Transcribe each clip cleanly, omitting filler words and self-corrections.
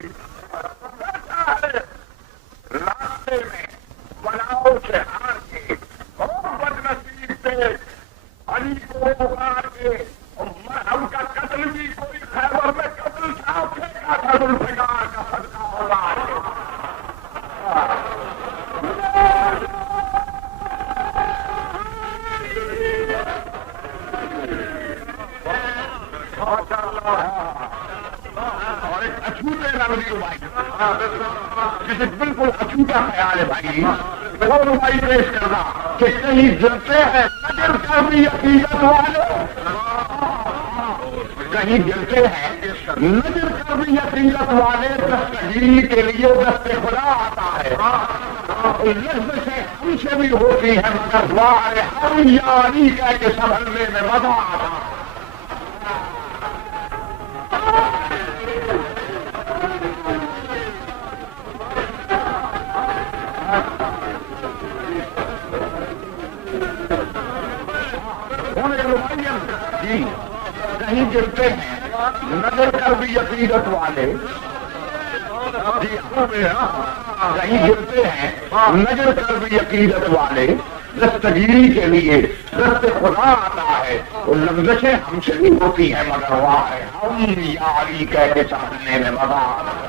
रास्ते में बनाओ से हार के बदनसीब से अली को पुकार के उनका कत्ल भी कोई खैबर में कत्ल था, फेंका था जुल्फिकार का सदका होगा। और एक अछूते नवरी रुबाई जिसे बिल्कुल अछूता ख्याल है भाई, वो रुबाई पेश करना कि कहीं गिरते हैं नजर का भी अकीदत वाले, कहीं गिरते हैं नजर का भी अकीदत वाले, दस्तगीरी के लिए दस्ते खुदा आता है। लफ्ज़ से हमसे भी होती है मगर वाह हम यानी कह के संभलने में मजा आता है। जी कहीं गिरते हैं नजर कर भी अकीदत वाले, जी कहीं गिरते हैं नजर कर भी अकीदत वाले, दस्तगीरी के लिए दस्ते खुदा आता है। और लफ्ज़ें हमसे भी होती है मगर वाह हम यारी कह के समझने में मजा आता है।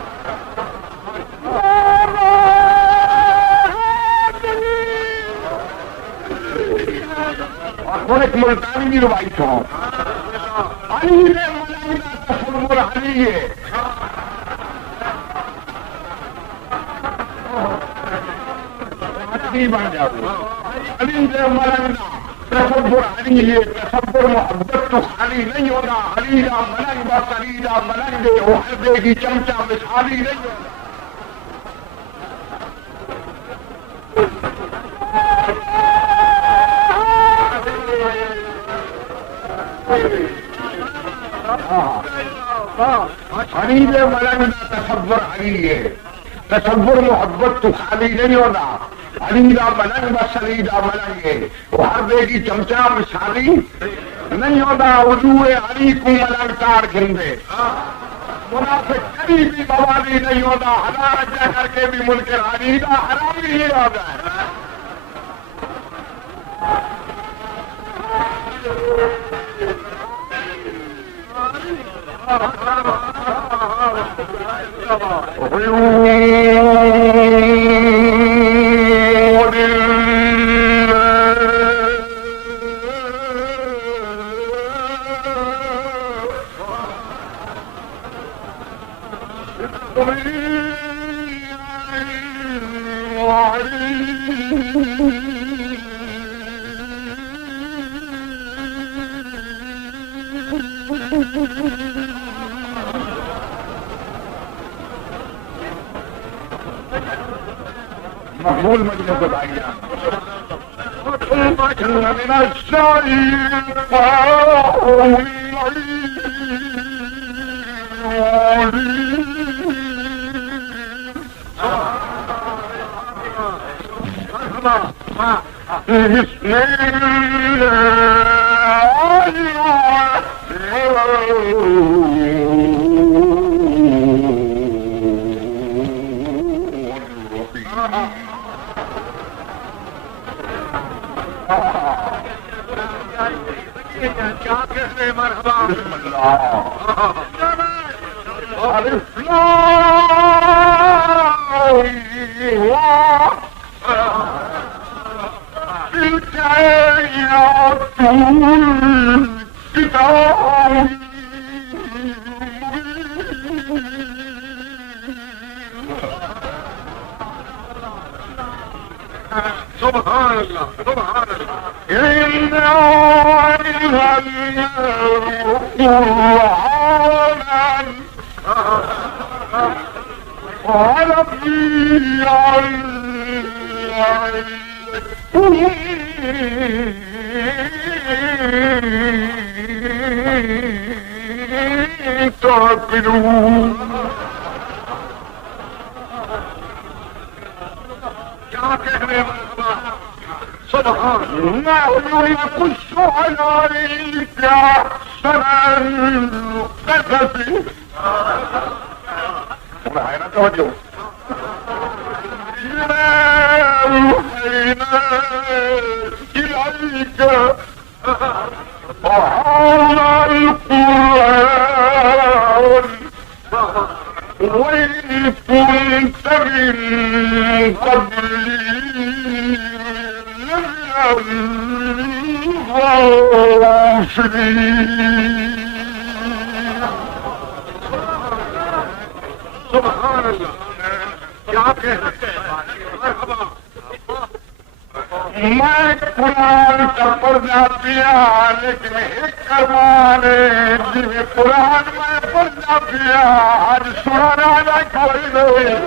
और एक मुल्तानी भी रुबाई था, अली ने मलाइना तसव्वुर अली है, बन जाओ अली ने मलाइना तसव्वुर अली है, तसव्वुर मोहब्बत तो खाली नहीं होगा, अली का मलंग बस अली का मलंग वो हर की चमचा मिसाली नहीं होगा। अली ने मलंग तसव्वुर अली है, तसव्वुर मोहब्बत तो खाली नहीं होगा, अली का मलंग बस अली का मलंग है वो हर बेगी चमचा मिसाली नहीं होगा। वजूए अली को मलंग तार गिंदे मुनाफिक कभी भी बवाली नहीं होगा, हलाल जा करके भी मुनकर अली का हराम ही होगा। मकबूल मजलिस भाईजान है ना توجه إليك وهذا القرآن وإن كنت من قبلي لمن الغافلين. سبحان الله. मैं कुरान का पढ़ना पिया लेकिन एक करवाने जिन्हें कुरान में पढ़ना पिया आज सुनाना ना कोई नहीं.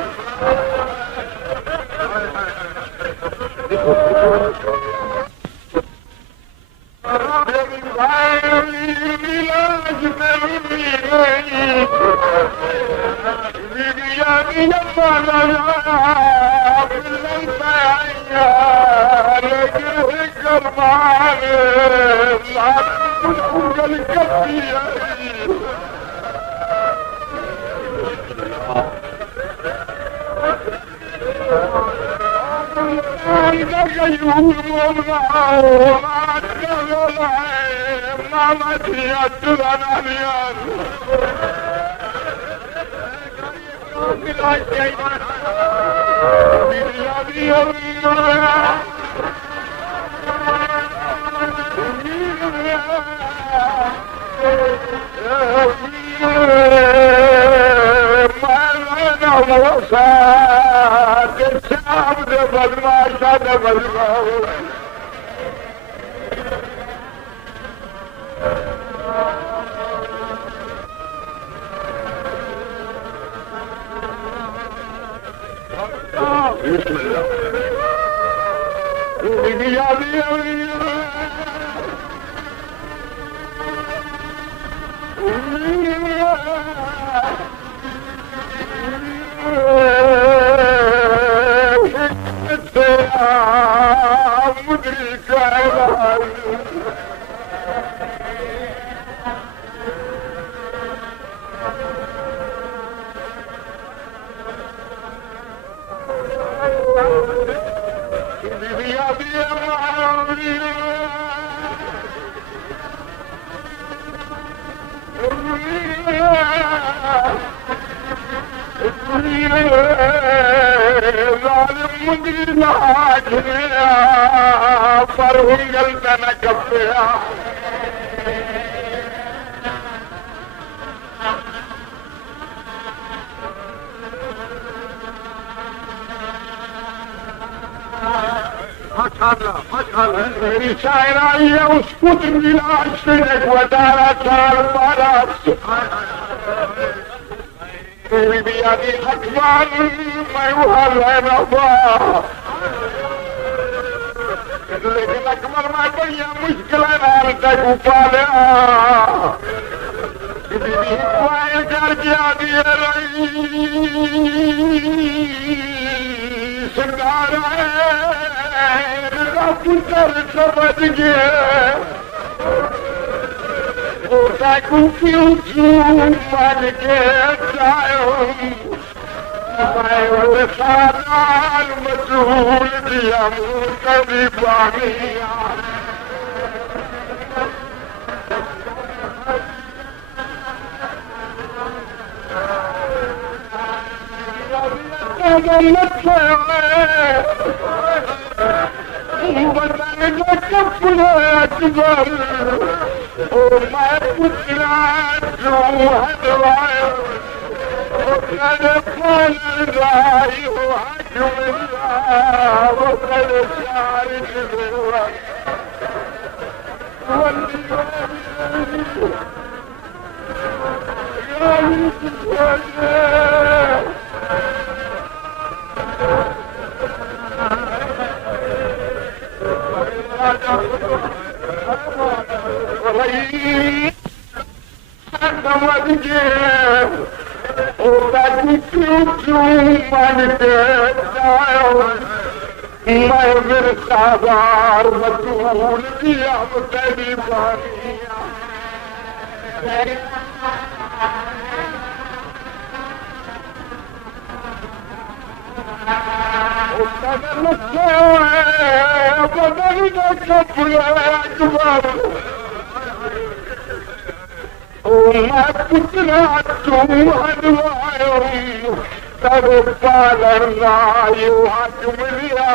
पुतना तूं हलवायो तॾहिं पालर आयो हथ मिलिया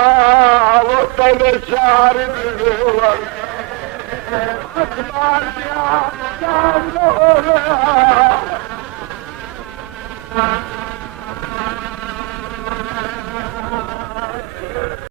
तॾहिं शार